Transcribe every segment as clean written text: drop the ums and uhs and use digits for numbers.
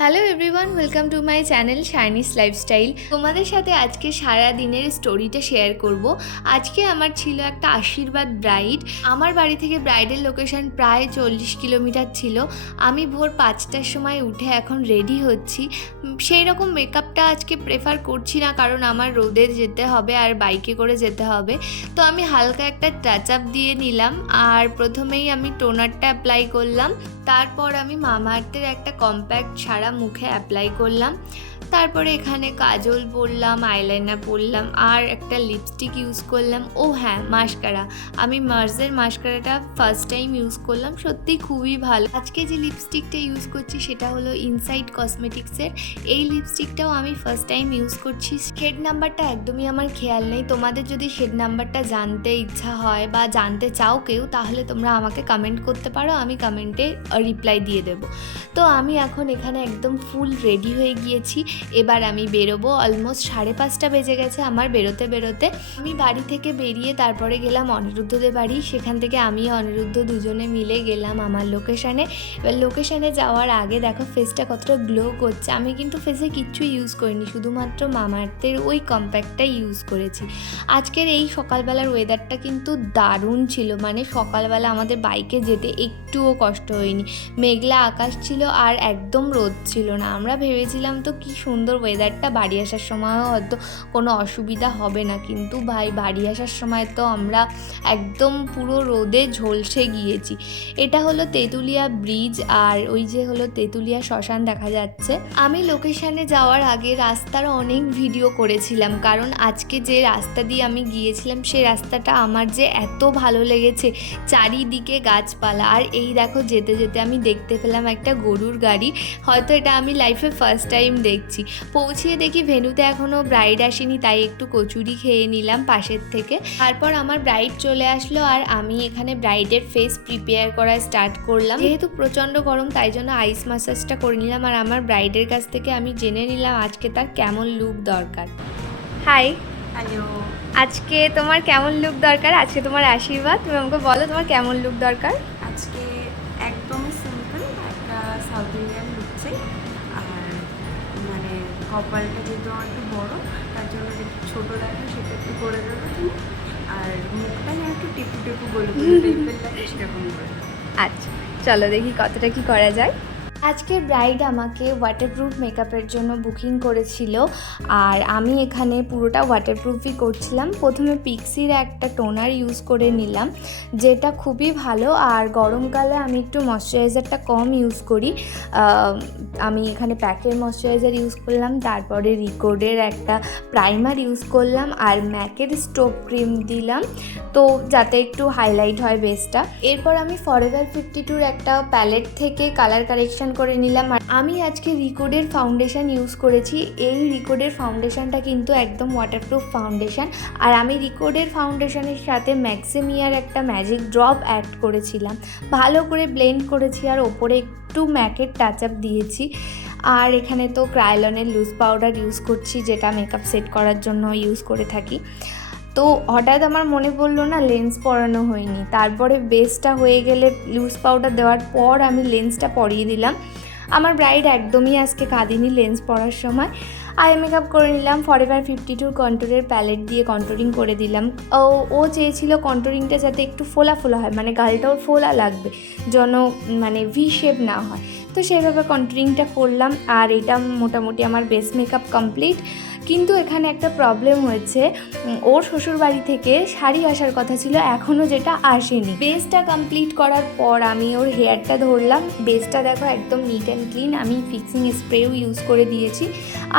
Hello everyone, welcome to my channel Shiny's lifestyle. তোমাদের সাথে আজকে সারা দিনের স্টোরিটা শেয়ার করব। আজকে আমার ছিল একটা আশীর্বাদ ব্রাইড। আমার বাড়ি থেকে ব্রাইডের লোকেশন প্রায় 40 কিলোমিটার ছিল। আমি ভোর 5টার সময় উঠে এখন রেডি হচ্ছি। সেই রকম মেকআপটা আজকে প্রেফার করছি না, কারণ আমার রোদে যেতে হবে আর বাইকে করে যেতে হবে। তো আমি হালকা একটা টাচ আপ দিয়ে নিলাম, আর প্রথমেই আমি টোনারটা অ্যাপ্লাই করলাম। তারপর আমি মামাআর্থের একটা কম্প্যাক্ট সারা মুখে অ্যাপ্লাই করলাম। তারপরে এখানে কাজল পরলাম, আইলাইনার পরলাম, আর একটা লিপস্টিক ইউজ করলাম। ও হ্যাঁ, মাস্কারা। আমি মার্সের মাস্কারাটা ফার্স্ট টাইম ইউজ করলাম, সত্যি খুবই ভালো। আজকে যে লিপস্টিকটা ইউজ করছি সেটা হলো ইনসাইড কসমেটিক্সের। এই লিপস্টিকটাও আমি ফার্স্ট টাইম ইউজ করছি। শেড নাম্বারটা একদমই আমার খেয়াল নেই। তোমাদের যদি শেড নাম্বারটা জানতে ইচ্ছা হয় বা জানতে চাও কেউ, তাহলে তোমরা আমাকে কমেন্ট করতে পারো, আমি কমেন্টে রিপ্লাই দিয়ে দেবো। তো আমি এখন এখানে একদম ফুল রেডি হয়ে গিয়েছি। এবার আমি বেরোবো। অলমোস্ট 5:30 বেজে গেছে আমার বেরোতে বেরোতে। আমি বাড়ি থেকে বেরিয়ে তারপরে গেলাম অনিরুদ্ধদের বাড়ি। সেখান থেকে আমি অনিরুদ্ধ দুজনে মিলে গেলাম আমার লোকেশানে। এবার লোকেশানে যাওয়ার আগে দেখো ফেসটা কতটা গ্লো করছে। আমি কিন্তু ফেসে কিচ্ছু ইউজ করিনি, শুধুমাত্র মামাআর্থের ওই কম্প্যাক্টটাই ইউজ করেছি। আজকের এই সকালবেলার ওয়েদারটা কিন্তু দারুণ ছিল, মানে সকালবেলা আমাদের বাইকে যেতে একটুও কষ্ট হয়নি। মেঘলা আকাশ ছিল আর একদম রোদ ছিল না। আমরা ভেবেছিলাম তো কি সুন্দর ওয়েদারটা, বাড়ি আসার সময়ও হয়তো কোনো অসুবিধা হবে না, কিন্তু ভাই বাড়ি আসার সময় তো আমরা একদম পুরো রোদে ঝলসে গিয়েছি। এটা হলো তেঁতুলিয়া ব্রিজ, আর ওই যে হলো তেঁতুলিয়া শ্মশান দেখা যাচ্ছে। আমি লোকেশানে যাওয়ার আগে রাস্তার অনেক ভিডিও করেছিলাম, কারণ আজকে যে রাস্তা দিয়ে আমি গিয়েছিলাম সেই রাস্তাটা আমার যে এত ভালো লেগেছে। চারিদিকে গাছপালা, আর এই দেখো যেতে যেতে আমি দেখতে পেলাম একটা গরুর গাড়ি। হয়তো এটা আমি লাইফে ফার্স্ট টাইম দেখছি। পৌঁছিয়ে দেখি ভেন্যুতে এখনও ব্রাইড আসেনি, তাই একটু কচুরি খেয়ে নিলাম পাশের থেকে। তারপর আমার ব্রাইড চলে আসলো, আর আমি এখানে ব্রাইডের ফেস প্রিপেয়ার করা স্টার্ট করলাম। যেহেতু প্রচণ্ড গরম, তাই জন্য আইস ম্যাসাজটা করে নিলাম। আর আমার ব্রাইডের কাছ থেকে আমি জেনে নিলাম আজকে তার কেমন লুক দরকার। হাই। হ্যালো, আজকে তোমার কেমন লুক দরকার? আজকে তোমার আশীর্বাদ, তুমি আমাকে বলো তোমার কেমন লুক দরকার। আজকে একদমই সিম্পল একটা সাউথ ইন্ডিয়ান লুক চাই। আর মানে কপালটা যেহেতু আমার একটু বড়ো, তার জন্য একটু ছোটো দেখা সেটা একটু করে দেবো তুমি। আর মুখটা যেন একটু টিপু টিপু গোল গোল টাইপের লাগে সেরকম করে দেবো। আচ্ছা, চলো দেখি কতটা কি করা যায়। আজকের ব্রাইড আমাকে ওয়াটারপ্রুফ মেকআপের জন্য বুকিং করেছিল, আর আমি এখানে পুরোটা ওয়াটারপ্রুফই করছিলাম। প্রথমে পিক্সির একটা টোনার ইউজ করে নিলাম, যেটা খুবই ভালো। আর গরমকালে আমি একটু ময়শ্চারাইজারটা কম ইউজ করি। আমি এখানে প্যাকের ময়শ্চারাইজার ইউজ করলাম, তারপরে রিকোডের একটা প্রাইমার ইউজ করলাম, আর ম্যাকের স্টোভ ক্রিম দিলাম, তো যাতে একটু হাইলাইট হয় বেসটা। এরপর আমি ফরএভার 52-র একটা প্যালেট থেকে কালার কারেকশন করে নিলাম। আর আমি আজকে রিকোডের ফাউন্ডেশন ইউজ করেছি। এই রিকোডের ফাউন্ডেশনটা কিন্তু একদম ওয়াটারপ্রুফ ফাউন্ডেশন। আর আমি রিকোডের ফাউন্ডেশনের সাথে ম্যাক্সিমিয়ার একটা ম্যাজিক ড্রপ অ্যাড করেছিলাম, ভালো করে ব্লেন্ড করেছি, আর ওপরে একটু ম্যাকের টাচ আপ দিয়েছি। আর এখানে তো ক্রায়োলনের লুজ পাউডার ইউজ করছি, যেটা মেকআপ সেট করার জন্য ইউজ করে থাকি। তো হঠাৎ আমার মনে পড়লো না লেন্স পরানো হয়নি। তারপরে বেসটা হয়ে গেলে লুজ পাউডার দেওয়ার পর আমি লেন্সটা পরিয়ে দিলাম। আমার ব্রাইড একদমই আজকে কাঁদিনি লেন্স পরার সময়। আই মেকআপ করে নিলাম। ফরএভার 52 কন্ট্যুরের প্যালেট দিয়ে কন্ট্যুরিং করে দিলাম। ও চেয়েছিল কন্ট্যুরিংটা যাতে একটু ফোলা ফোলা হয়, মানে গালটা ওর ফোলা লাগবে, যেন মানে ভি শেপ না হয়। তো সেইভাবে কন্ট্যুরিংটা করলাম। আর এটা মোটামুটি আমার বেস মেকআপ কমপ্লিট। কিন্তু এখানে একটা প্রবলেম হয়েছে, ওর শ্বশুরবাড়ি থেকে শাড়ি আসার কথা ছিল, এখনও যেটা আসেনি। বেসটা কমপ্লিট করার পর আমি ওর হেয়ারটা ধরলাম। বেসটা দেখো একদম নিট অ্যান্ড ক্লিন, আমি ফিক্সিং স্প্রেও ইউজ করে দিয়েছি।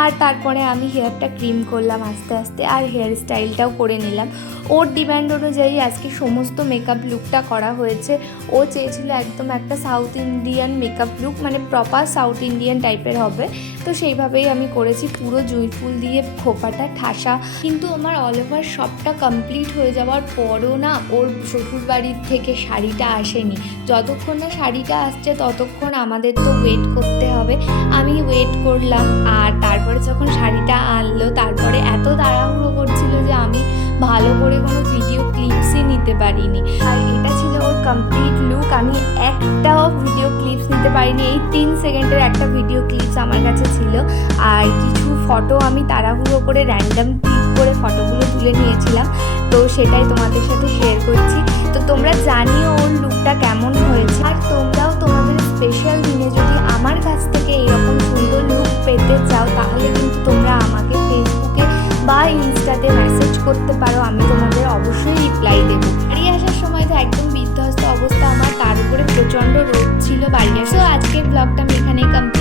আর তারপরে আমি হেয়ারটা ক্রিম করলাম আস্তে আস্তে, আর হেয়ার স্টাইলটাও করে নিলাম। ওর ডিমান্ড অনুযায়ী আজকে সমস্ত মেকআপ লুকটা করা হয়েছে। ও চেয়েছিল একদম একটা সাউথ ইন্ডিয়ান মেকআপ লুক, মানে প্রপার সাউথ ইন্ডিয়ান টাইপের হবে, তো সেইভাবেই আমি করেছি। পুরো জুঁইফুল দিয়ে খোপাটা ঠাসা। কিন্তু আমার অল ওভার সবটা কমপ্লিট হয়ে যাওয়ার পরও না ওর শ্বশুরবাড়ির থেকে শাড়িটা আসেনি। যতক্ষণ না শাড়িটা আসছে ততক্ষণ আমাদের তো ওয়েট করতে হবে। আমি ওয়েট করলাম, আর তারপরে যখন শাড়িটা আনলো, তারপরে এত তাড়াহুড়ো করছিল যে আমি ভালো করে কোনো ভিডিও ক্লিপসই নিতে পারিনি। আর এটা ছিল ওর কমপ্লিট লুক। আমি একটাও ভিডিও ক্লিপস নিতে পারিনি। এই 3 সেকেন্ডের একটা ভিডিও ক্লিপস আমার কাছে ছিল। আর কিছু ফটো আমি তাড়াহুড়ো করে র্যান্ডম ক্লিক করে ফটোগুলো তুলে নিয়েছিলাম, তো সেটাই তোমাদের সাথে শেয়ার করছি। তো তোমরা জানিও ওর লুকটা কেমন হয়েছে। আর তোমরাও তোমাদের স্পেশাল দিনে যদি আমার কাছ থেকে এরকম সুন্দর লুক পেতে চাও, তাহলে কিন্তু তোমরা আমাকে ফেসবুকে বা ইনস্টাতে মেসেজ করতে পারো, আমি তোমাদের অবশ্যই রিপ্লাই দেবো। বাড়ি আসার সময় তো একদম বিধ্বস্ত অবস্থা আমার, তার উপরে প্রচণ্ড রোদ ছিল বাড়ি আসা। আজকের ব্লগটা আমি এখানেই কমপ্লিট